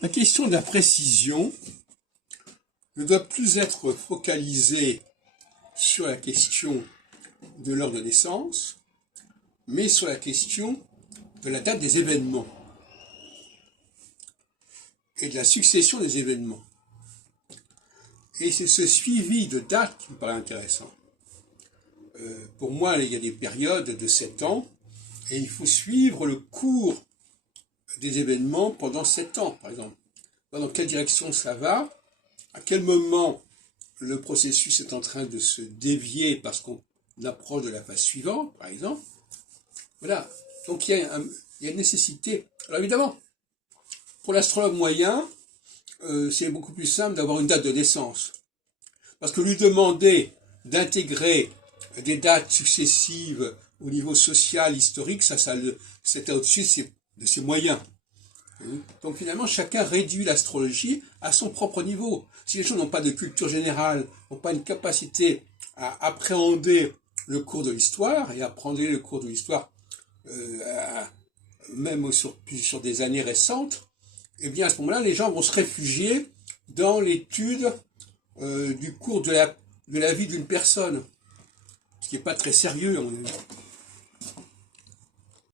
La question de la précision ne doit plus être focalisée sur la question de l'heure de naissance, mais sur la question de la date des événements et de la succession des événements. Et c'est ce suivi de dates qui me paraît intéressant. Pour moi, il y a des périodes de 7 ans, et il faut suivre le cours des événements pendant 7 ans, par exemple. Dans quelle direction ça va, à quel moment le processus est en train de se dévier parce qu'on approche de la phase suivante, par exemple. Voilà. Donc il y a une nécessité. Alors évidemment, pour l'astrologue moyen, c'est beaucoup plus simple d'avoir une date de naissance. Parce que lui demander d'intégrer des dates successives au niveau social, historique, c'était au-dessus de ses moyens. Donc finalement, chacun réduit l'astrologie à son propre niveau. Si les gens n'ont pas de culture générale, n'ont pas une capacité à appréhender le cours de l'histoire, et apprendre le cours de l'histoire même sur des années récentes, eh bien à ce moment-là, les gens vont se réfugier dans l'étude du cours de la vie d'une personne, ce qui n'est pas très sérieux.